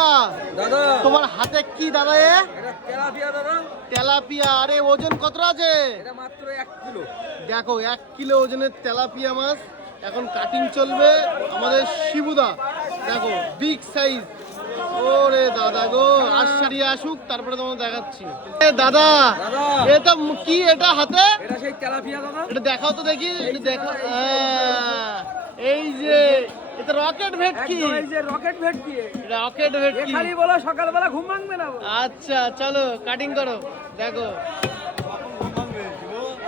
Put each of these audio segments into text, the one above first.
শিবুদা দাদা তোমার হাতে কি দাদা? এটা তেলাপিয়া দাদা। তেলাপিয়া। আরে ওজন কত আছে? এটা মাত্র 1 কিলো। দেখো 1 কিলো ওজনের তেলাপিয়া মাছ এখন কাটিং চলবে আমাদের শিবুদা। দেখো বিগ সাইজ। ওরে দাদা গো, আশারিয়া আসুক তারপরে তোমাকে দেখাচ্ছি। দাদা দাদা এটা কি? এটা হাতে এটা সেই তেলাপিয়া দাদা। এটা দেখাও তো দেখি, এটা দেখো। এই যে এটা রকেট ভেটকি। একদম এই যে রকেট ভেটকি। রকেট ভেটকি। খালি বলো সকালবেলা ঘুম ভাঙবে না। আচ্ছা চলো কাটিং করো। দেখো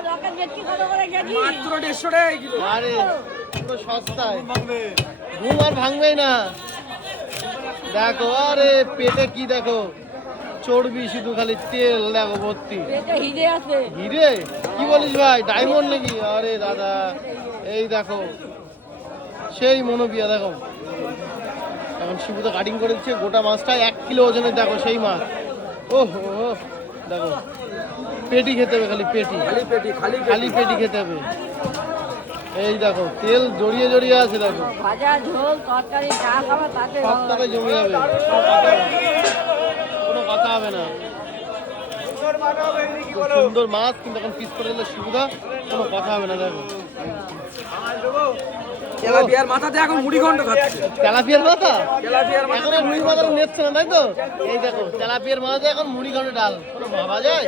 রকেট ভেটকি কত করে কেজি? মাত্র 150 টাকা কিলো। আরে পুরো সস্তায়, ঘুম আর ভাঙবেই না। দেখো আরে পেটে কি দেখো, চর্বি শুধু, খালি তেল দেখো ভর্তি। পেটে হিরে আছে। হিরে? কি বলিস ভাই, ডায়মন্ড নাকি? আরে দাদা এই দেখো সেই মনোবিয়া। দেখো এখন শিবুতে কাটিং করে দিচ্ছে গোটা মাছটা 1 কিলো ওজনের। দেখো সেই মাছ। ওহো দেখো পেটি খেতে হবে, খালি পেটি, খালি পেটি খালি পেটি খেতে হবে। এই দেখো তেল জড়িয়ে জড়িয়ে আছে। দেখো ভাজা ঝোল তরকারি যা খাবে তাতে সবটাকে জমে যাবে, কোনো কথা হবে না। খুব সুন্দর মাছ, কিন্তু এখন পিস করে দিলে সুবিধা, কোনো কথা হবে না। দেখো তেলাপিয়ার মাথাতে এখন মুড়ি ঘন্ট খাচ্ছে। তেলাপিয়ার মাথা তেলাপিয়ার মাথা এখন আর মুড়ি মাথা নিচ্ছে না, তাই তো? এই দেখো তেলাপিয়ার মাথাতে এখন মুড়ি ঘন্ট ডাল, কোনো ভাবা যায়?